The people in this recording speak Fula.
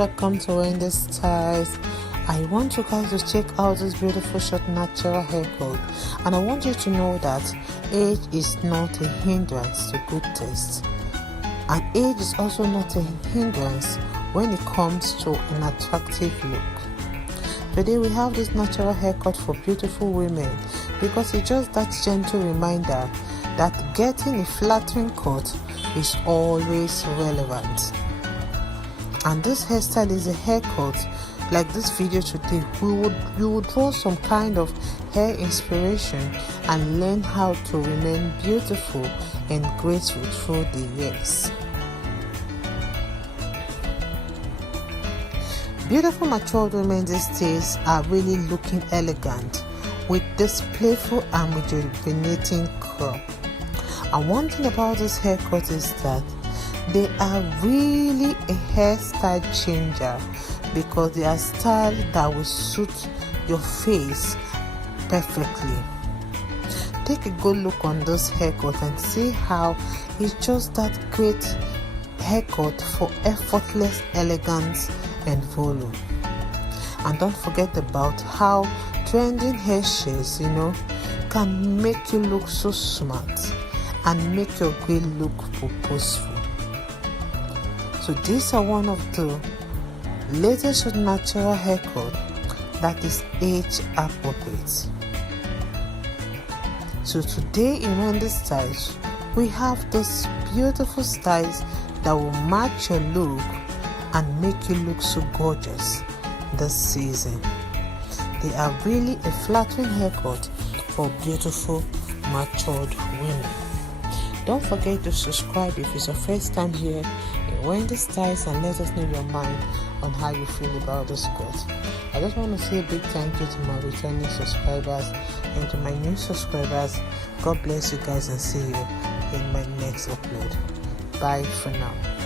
welcome to Wendy Styles. I want you guys to check out this beautiful short natural haircut, and I want you to know that age is not a hindrance to good taste, and age is also not a hindrance when it comes to an attractive look. Today we have this natural haircut for beautiful women because it's just that gentle reminder that getting a flattering cut is always relevant. And this hairstyle is a haircut like this video today. You would draw some kind of hair inspiration and learn how to remain beautiful and graceful through the years. Beautiful matured women these days are really looking elegant with this playful and rejuvenating crop. And one thing about this haircut is that they are really a hairstyle changer because they are style that will suit your face perfectly. Take a good look on this haircut and see how it's just that great haircut for effortless elegance and volume. And don't forget about how trending hair shades, can make you look so smart and make your gray look purposeful. So these are one of the latest natural haircut that is age appropriate. So today in Wendy Styles, we have this beautiful styles that will match your look and make you look so gorgeous this season. They are really a flattering haircut for beautiful matured women. Don't forget to subscribe if it's your first time here in Wendy Styles, and let us know your mind on how you feel about this cut. I just want to say a big thank you to my returning subscribers and to my new subscribers. God bless you guys and see you in my next upload. Bye for now.